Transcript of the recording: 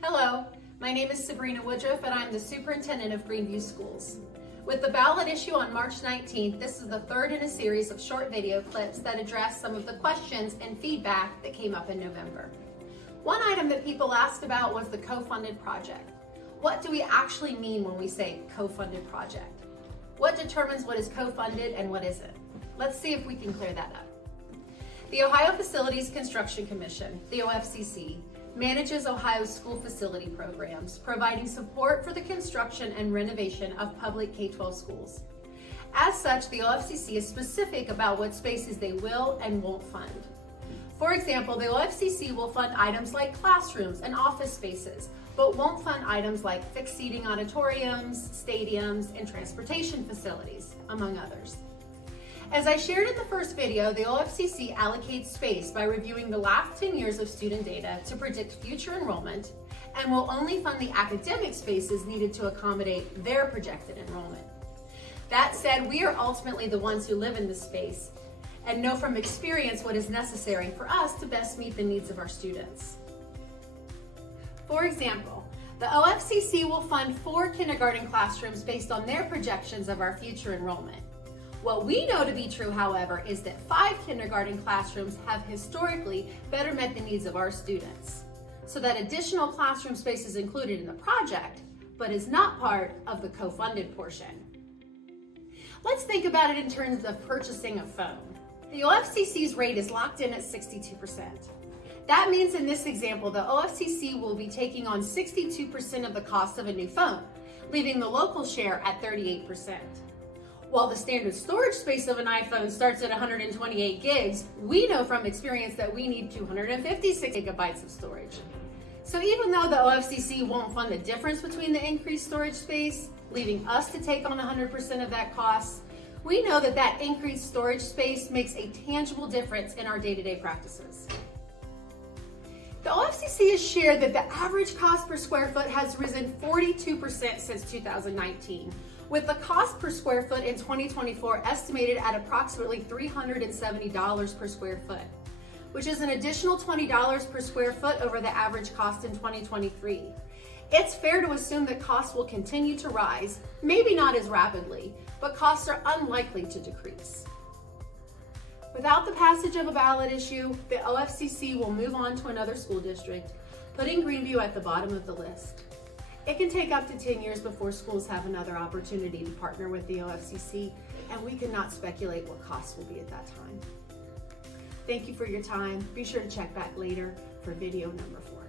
Hello, my name is Sabrina Woodruff and I'm the superintendent of Greeneview Schools. With the ballot issue on March 19th, this is the third in a series of short video clips that address some of the questions and feedback that came up in November. One item that people asked about was the co-funded project. What do we actually mean when we say co-funded project? What determines what is co-funded and what isn't? Let's see if we can clear that up. The Ohio Facilities Construction Commission, the OFCC, manages Ohio's school facility programs, providing support for the construction and renovation of public K-12 schools. As such, the OFCC is specific about what spaces they will and won't fund. For example, the OFCC will fund items like classrooms and office spaces, but won't fund items like fixed seating auditoriums, stadiums, and transportation facilities, among others. As I shared in the first video, the OFCC allocates space by reviewing the last 10 years of student data to predict future enrollment, and will only fund the academic spaces needed to accommodate their projected enrollment. That said, we are ultimately the ones who live in this space and know from experience what is necessary for us to best meet the needs of our students. For example, the OFCC will fund 4 kindergarten classrooms based on their projections of our future enrollment. What we know to be true, however, is that 5 kindergarten classrooms have historically better met the needs of our students, so that additional classroom space is included in the project, but is not part of the co-funded portion. Let's think about it in terms of purchasing a phone. The OFCC's rate is locked in at 62%. That means in this example, the OFCC will be taking on 62% of the cost of a new phone, leaving the local share at 38%. While the standard storage space of an iPhone starts at 128 gigs, we know from experience that we need 256 gigabytes of storage. So even though the OFCC won't fund the difference between the increased storage space, leaving us to take on 100% of that cost, we know that that increased storage space makes a tangible difference in our day-to-day practices. The OFCC has shared that the average cost per square foot has risen 42% since 2019, with the cost per square foot in 2024 estimated at approximately $370 per square foot, which is an additional $20 per square foot over the average cost in 2023. It's fair to assume that costs will continue to rise, maybe not as rapidly, but costs are unlikely to decrease. Without the passage of a ballot issue, the OFCC will move on to another school district, putting Greeneview at the bottom of the list. It can take up to 10 years before schools have another opportunity to partner with the OFCC, and we cannot speculate what costs will be at that time. Thank you for your time. Be sure to check back later for video number 4.